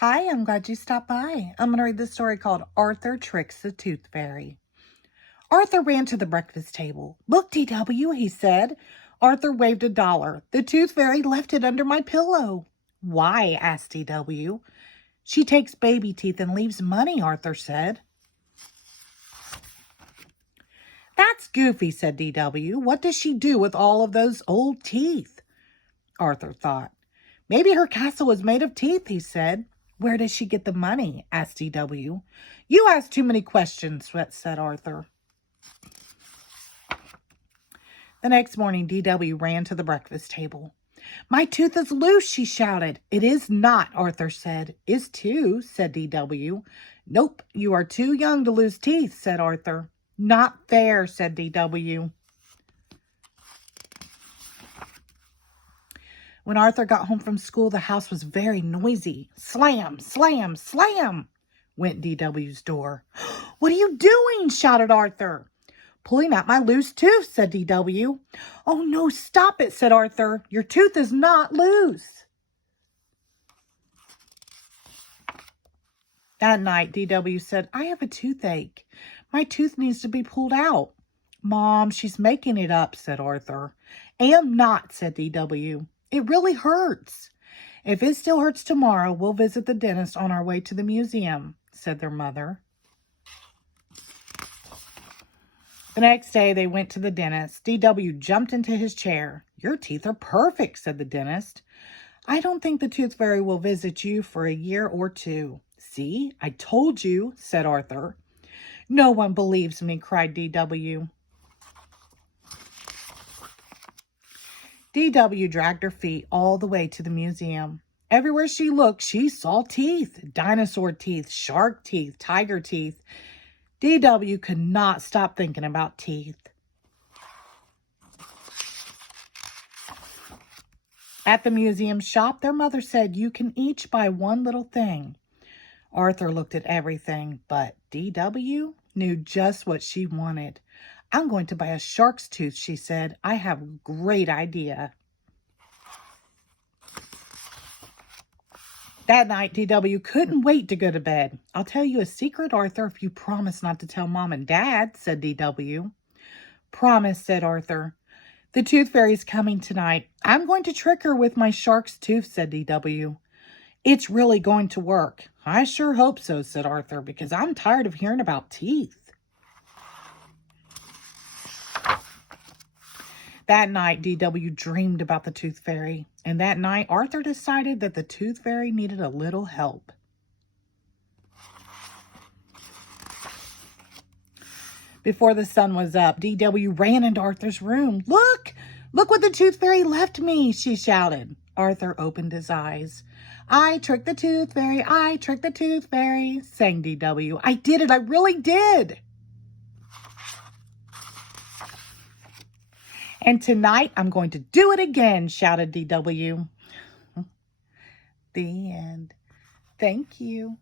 Hi, I'm glad you stopped by. I'm going to read this story called Arthur Tricks the Tooth Fairy. Arthur ran to the breakfast table. "Look, DW," he said. Arthur waved a dollar. "The Tooth Fairy left it under my pillow." "Why?" asked DW. "She takes baby teeth and leaves money," Arthur said. "That's goofy," said DW. "What does she do with all of those old teeth?" Arthur thought. "Maybe her castle is made of teeth," he said. "Where does she get the money?" asked DW. "You ask too many questions," said Arthur. The next morning, DW ran to the breakfast table. "My tooth is loose," she shouted. "It is not," Arthur said. "Is too," said DW. "Nope, you are too young to lose teeth," said Arthur. "Not fair," said DW. When Arthur got home from school, the house was very noisy. Slam, slam, slam went DW's door. "What are you doing?" shouted Arthur. "Pulling out my loose tooth," said DW. "Oh, no, stop it," said Arthur. "Your tooth is not loose." That night, DW said, "I have a toothache. My tooth needs to be pulled out." "Mom, she's making it up," said Arthur. "Am not," said DW. "It really hurts." "If it still hurts tomorrow, we'll visit the dentist on our way to the museum," said their mother. The next day, they went to the dentist. DW jumped into his chair. "Your teeth are perfect," said the dentist. "I don't think the tooth fairy will visit you for a year or two." "See, I told you," said Arthur. "No one believes me," cried DW. DW dragged her feet all the way to the museum. Everywhere she looked, she saw teeth. Dinosaur teeth, shark teeth, tiger teeth. DW could not stop thinking about teeth. At the museum shop, their mother said, "You can each buy one little thing." Arthur looked at everything, but DW knew just what she wanted. "I'm going to buy a shark's tooth," she said. "I have a great idea." That night, DW couldn't wait to go to bed. "I'll tell you a secret, Arthur, if you promise not to tell Mom and Dad," said DW. "Promise," said Arthur. "The tooth fairy's coming tonight. I'm going to trick her with my shark's tooth," said DW. "It's really going to work." "I sure hope so," said Arthur, "because I'm tired of hearing about teeth." That night, DW dreamed about the tooth fairy. And that night, Arthur decided that the tooth fairy needed a little help. Before the sun was up, DW ran into Arthur's room. "Look! Look what the tooth fairy left me," she shouted. Arthur opened his eyes. "I tricked the tooth fairy, I tricked the tooth fairy," sang DW. "I did it, I really did." "And tonight I'm going to do it again," shouted DW. The end. Thank you.